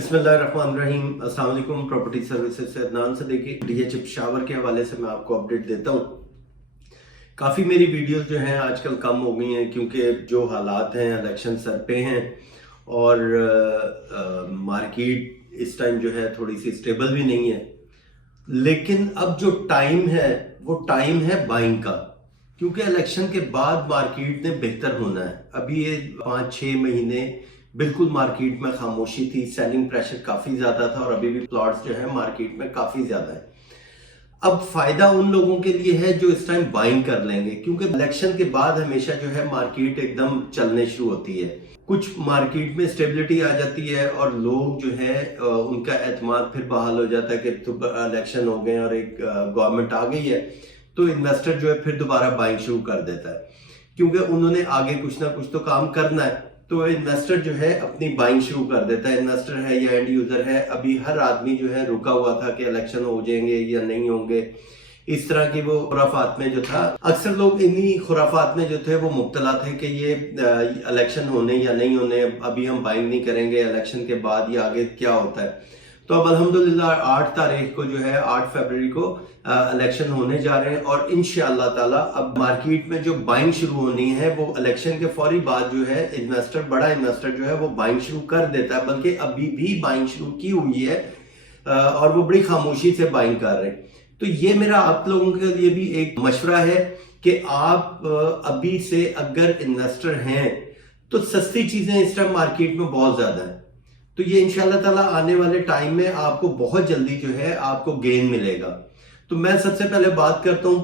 बिस्मिल्लाहिर्रहमानिर्रहीम। अस्सलाम वालेकुम। प्रॉपर्टी सर्विसेज से अदनान सदीकी डीएच पेशावर के हवाले से मैं आपको अपडेट देता हूँ। काफ़ी मेरी वीडियोस जो हैं आजकल कम हो गई हैं क्योंकि जो हालात हैं इलेक्शन सर पे हैं और मार्केट इस टाइम जो है थोड़ी सी स्टेबल भी नहीं है। लेकिन अब जो टाइम है वो टाइम है बाइंग का, क्योंकि इलेक्शन के बाद मार्केट ने बेहतर होना है। अभी ये 5-6 महीने बिल्कुल मार्केट में खामोशी थी, सेलिंग प्रेशर काफ़ी ज़्यादा था और अभी भी प्लॉट्स जो है मार्केट में काफ़ी ज़्यादा है। अब फायदा उन लोगों के लिए है जो इस टाइम बाइंग कर लेंगे, क्योंकि इलेक्शन के बाद हमेशा जो है मार्केट एकदम चलने शुरू होती है। कुछ मार्केट में स्टेबिलिटी आ जाती है और लोग जो है उनका एतमाद फिर बहाल हो जाता है कि तो इलेक्शन हो गए और एक गवर्नमेंट आ गई है, तो इन्वेस्टर जो है फिर दोबारा बाइंग शुरू कर देता है, क्योंकि उन्होंने आगे कुछ ना कुछ तो काम करना है। तो इन्वेस्टर जो है अपनी बाइंग शुरू कर देता है। इन्वेस्टर है या एंड यूजर है, अभी हर आदमी जो है रुका हुआ था कि इलेक्शन हो जाएंगे या नहीं होंगे। इस तरह की वो खुराफात में जो था, अक्सर लोग इन्हीं खुराफात में जो थे वो मुब्तला थे कि ये इलेक्शन होने या नहीं होने, अभी हम बाइंग नहीं करेंगे, इलेक्शन के बाद या आगे क्या होता है। तो अब अल्हम्दुलिल्लाह 8 तारीख को जो है 8 फरवरी को इलेक्शन होने जा रहे हैं और इंशाअल्लाह ताला अब मार्केट में जो बाइंग शुरू होनी है वो इलेक्शन के फौरी बाद जो है इन्वेस्टर, बड़ा इन्वेस्टर जो है वो बाइंग शुरू कर देता है, बल्कि अभी भी बाइंग शुरू की हुई है और वो बड़ी खामोशी से बाइंग कर रहे हैं। तो ये मेरा आप लोगों के लिए भी एक मशवरा है कि आप अभी से अगर इन्वेस्टर हैं तो सस्ती चीजें इस टाइम मार्केट में बहुत ज्यादा है, तो ये इंशाल्लाह ताला आने वाले टाइम में आपको बहुत जल्दी जो है आपको गेन मिलेगा। तो मैं सबसे पहले बात करता हूँ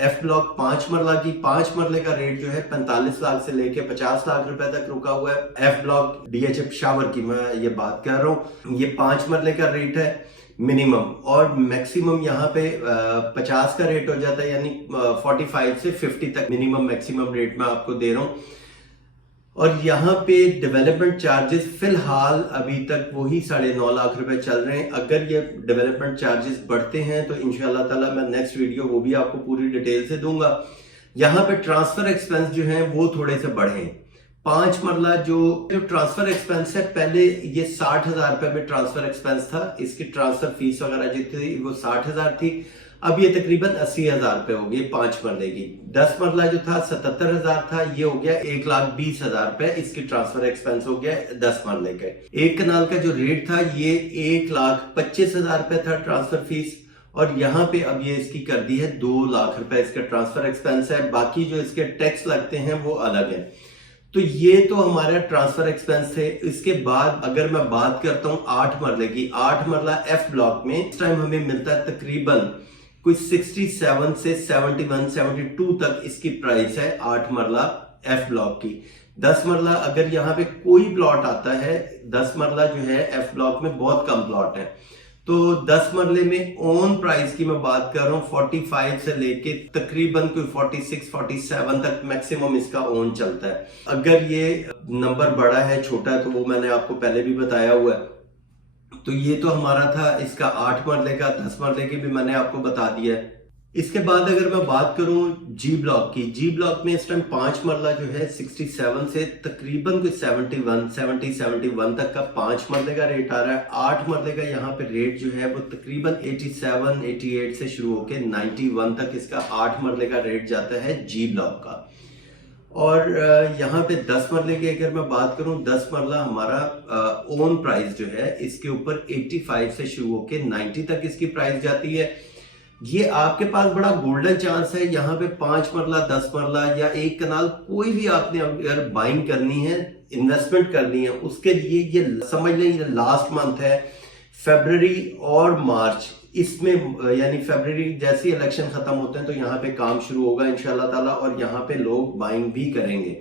एफ ब्लॉक 5 मरला की। 5 मरले का रेट जो है 45 लाख से लेके 50 लाख रुपए तक रुका हुआ है। एफ ब्लॉक डीएच पेशावर की मैं ये बात कर रहा हूँ। ये 5 मरले का रेट है मिनिमम, और मैक्सिमम यहाँ पे 50 का रेट हो जाता है, यानी 45 से 50 तक मिनिमम मैक्सिमम रेट में आपको दे रहा हूँ। और यहाँ पे डेवलपमेंट चार्जेस फिलहाल अभी तक वही 9.5 लाख रुपए चल रहे हैं। अगर ये डेवलपमेंट चार्जेस बढ़ते हैं तो इंशाल्लाह ताला मैं नेक्स्ट वीडियो वो भी आपको पूरी डिटेल से दूंगा। यहाँ पे ट्रांसफर एक्सपेंस जो है वो थोड़े से बढ़े हैं। 5 मरला जो ट्रांसफर एक्सपेंस है, पहले ये 60,000 रुपए में ट्रांसफर एक्सपेंस था, इसकी ट्रांसफर फीस वगैरह जो थी वो 60,000 थी। अब ये तकरीबन 80,000 रुपए हो गई 5 मरले की। 10 मरला जो था 77,000 था, ये हो गया 1,20,000 रुपए, इसकी ट्रांसफर एक्सपेंस हो गया 10 मरले के। एक कनाल का जो रेट था ये 1,25,000 रुपए था ट्रांसफर फीस, और यहाँ पे अब ये इसकी कर दी है 2 लाख रुपए इसका ट्रांसफर एक्सपेंस है। बाकी जो इसके टैक्स लगते हैं वो अलग है। तो ये तो हमारा ट्रांसफर एक्सपेंस है। इसके बाद अगर मैं बात करता हूँ 8 मरले की, 8 मरला एफ ब्लॉक में इस टाइम हमें मिलता है तकरीबन कोई 67 से 71, 72 तक इसकी प्राइस है 8 मरला एफ ब्लॉक की। 10 मरला अगर यहाँ पे कोई प्लॉट आता है, 10 मरला जो है एफ ब्लॉक में बहुत कम प्लॉट है, तो 10 मरले में ऑन प्राइस की मैं बात कर रहा हूँ 45 से लेके तकरीबन कोई 46, 47 तक मैक्सिमम इसका ऑन चलता है। अगर ये नंबर बड़ा है छोटा है तो वो मैंने आपको पहले भी बताया हुआ है। तो ये तो हमारा था इसका 8 मरले का। 10 मरले की भी मैंने आपको बता दिया है। इसके बाद अगर मैं बात करूं जी ब्लॉक की, जी ब्लॉक में इस टाइम 5 मरला जो है 67 से तकरीबन कोई 71 तक का 5 मरले का रेट आ रहा है। 8 मरले का यहाँ पे रेट जो है वो तकरीबन 87, 88 से शुरू होकर 91 तक इसका 8 मरले का रेट जाता है जी ब्लॉक का। और यहाँ पे 10 मरले की अगर मैं बात करूं, 10 मरला हमारा ओन प्राइस जो है इसके ऊपर 85 से शुरू होकर 90 तक इसकी प्राइस जाती है। ये आपके पास बड़ा गोल्डन चांस है। यहाँ पे 5 मरला, 10 मरला या एक कनाल कोई भी आपने अगर बाइंग करनी है, इन्वेस्टमेंट करनी है, उसके लिए ये समझ लें ये लास्ट मंथ है, फरवरी और मार्च, इसमें यानी फरवरी जैसे इलेक्शन खत्म होते हैं तो यहाँ पे काम शुरू होगा इंशाल्लाह ताला, और यहाँ पे लोग बाइंग भी करेंगे।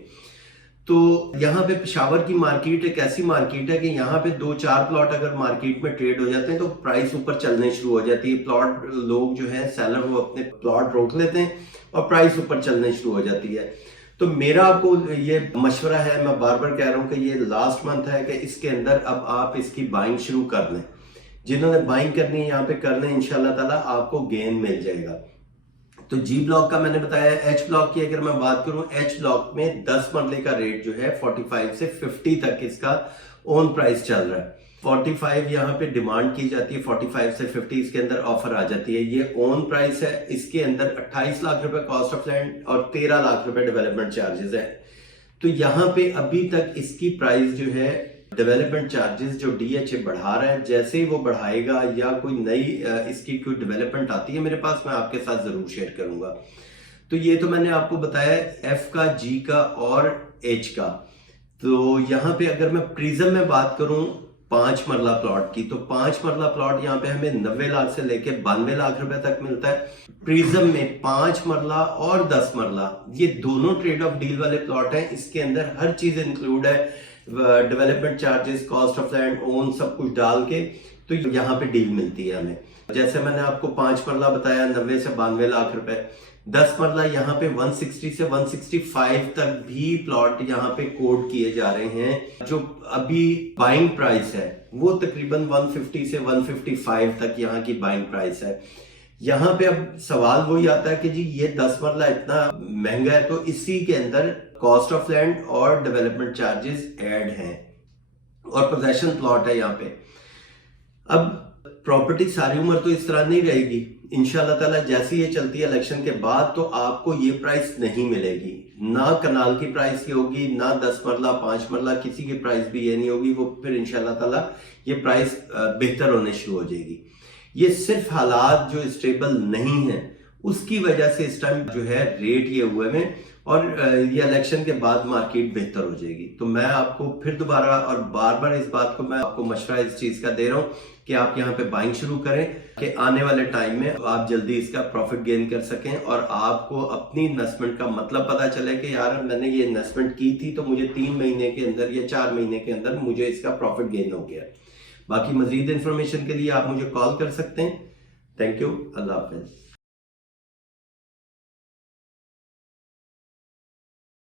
तो यहाँ पे पेशावर की मार्केट एक ऐसी मार्केट है कि यहाँ पे 2-4 प्लॉट अगर मार्केट में ट्रेड हो जाते हैं तो प्राइस ऊपर चलने शुरू हो जाती है। प्लॉट लोग जो है सेलर वो अपने प्लॉट रोक लेते हैं और प्राइस ऊपर चलने शुरू हो जाती है। तो मेरा आपको ये मशवरा है, मैं बार बार कह रहा हूँ कि ये लास्ट मंथ है कि इसके अंदर अब आप इसकी बाइंग शुरू कर लें। जिन्होंने बाइंग करनी है यहाँ पे कर लें, इंशाल्लाह ताला आपको गेन मिल जाएगा। तो जी ब्लॉक का मैंने बताया। एच ब्लॉक की अगर मैं बात करूं, एच ब्लॉक में 10 मरले का रेट जो है 45 से 50 तक इसका ओन प्राइस चल रहा है। 45 यहाँ पे डिमांड की जाती है, 45 से 50 इसके अंदर ऑफर आ जाती है। ये ओन प्राइस है, इसके अंदर 28 लाख रुपए कॉस्ट ऑफ लैंड और 13 लाख रुपए डेवलपमेंट चार्जेस है। तो यहाँ पे अभी तक इसकी प्राइस जो है, डेवलपमेंट चार्जेस जो DHA बढ़ा रहा है, जैसे ही वो बढ़ाएगा या कोई नई इसकी कोई डेवलपमेंट आती है मेरे पास, मैं आपके साथ जरूर शेयर करूंगा। तो ये तो मैंने आपको बताया F का, G का और H का। तो यहाँ पे अगर मैं प्रिज्म में बात करूं 5 मरला प्लॉट की, तो 5 मरला प्लॉट यहाँ पे हमें 90 लाख से लेके 92 लाख रुपए तक मिलता है। प्रिज्म में 5 मरला और 10 मरला ये दोनों ट्रेड ऑफ डील वाले प्लॉट हैं। इसके अंदर हर चीज इंक्लूड है, development charges, cost of land, own, सब कुछ डाल के तो यहाँ पे डील मिलती है हमें। जैसे मैंने आपको 5 मरला बताया 90 से 92 लाख रुपए, 10 मरला यहाँ पे 160 से 165 तक भी प्लॉट यहाँ पे कोड किए जा रहे हैं। जो अभी बाइंग प्राइस है वो तकरीबन 150 से 155 तक यहाँ की बाइंग प्राइस है। यहाँ पे अब सवाल वही आता है कि जी ये 10 मरला इतना महंगा है, तो इसी के अंदर कॉस्ट ऑफ लैंड और डेवलपमेंट चार्जेस ऐड हैं और पोजेशन प्लॉट है यहाँ पे। अब प्रॉपर्टी सारी उम्र तो इस तरह नहीं रहेगी, इंशाल्लाह ताला जैसे ये चलती है इलेक्शन के बाद तो आपको ये प्राइस नहीं मिलेगी, ना कनाल की प्राइस की होगी, ना 10 मरला 5 मरला किसी की प्राइस भी ये नहीं होगी। वो फिर इंशाल्लाह ताला ये प्राइस बेहतर होने शुरू हो जाएगी। ये सिर्फ हालात जो स्टेबल नहीं है उसकी वजह से इस टाइम जो है रेट ये हुए में, और ये इलेक्शन के बाद मार्केट बेहतर हो जाएगी। तो मैं आपको फिर दोबारा और बार बार इस बात को मैं आपको मशवरा इस चीज का दे रहा हूं कि आप यहाँ पे बाइंग शुरू करें कि आने वाले टाइम में आप जल्दी इसका प्रॉफिट गेन कर सकें और आपको अपनी इन्वेस्टमेंट का मतलब पता चले कि यार मैंने ये इन्वेस्टमेंट की थी तो मुझे 3 महीने के अंदर या 4 महीने के अंदर मुझे इसका प्रॉफिट गेन हो गया। बाकी मजीद इंफॉर्मेशन के लिए आप मुझे कॉल कर सकते हैं। Thank you, Allah Hafiz.